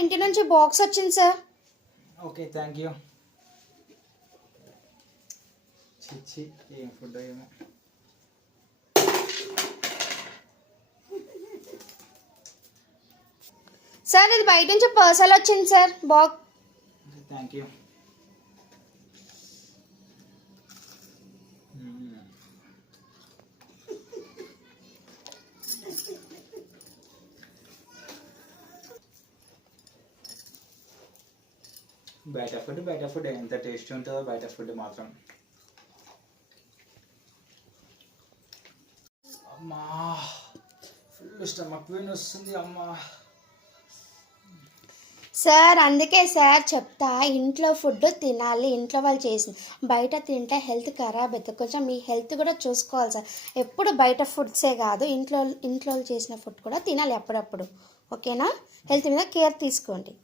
ఇంటి నుంచి బాక్స్ వచ్చింది సార్. Okay thank you. చిచ్చి ఏం ఫుడ్ ఏమో. సార్ ఇది బయట నుంచి పార్సల్ వచ్చింది సార్ బాక్స్. Thank you. బయట ఫుడ్ ఎంత టేస్ట్ ఉంటుందో బయట ఫుడ్ మాత్రం. అమ్మా ఫుల్ స్టమక్ పెయిన్ వస్తుంది అమ్మా. సార్ అందుకే సార్ చెప్తా, ఇంట్లో ఫుడ్ తినాలి, ఇంట్లో వాళ్ళు చేసింది. బయట తింటే హెల్త్ ఖరాబ్ అవుతుంది. కొంచెం మీ హెల్త్ కూడా చూసుకోవాలి సార్. ఎప్పుడు బయట ఫుడ్సే కాదు, ఇంట్లో చేసిన ఫుడ్ కూడా తినాలి అప్పుడప్పుడు. ఓకేనా? హెల్త్ మీద కేర్ తీసుకోండి.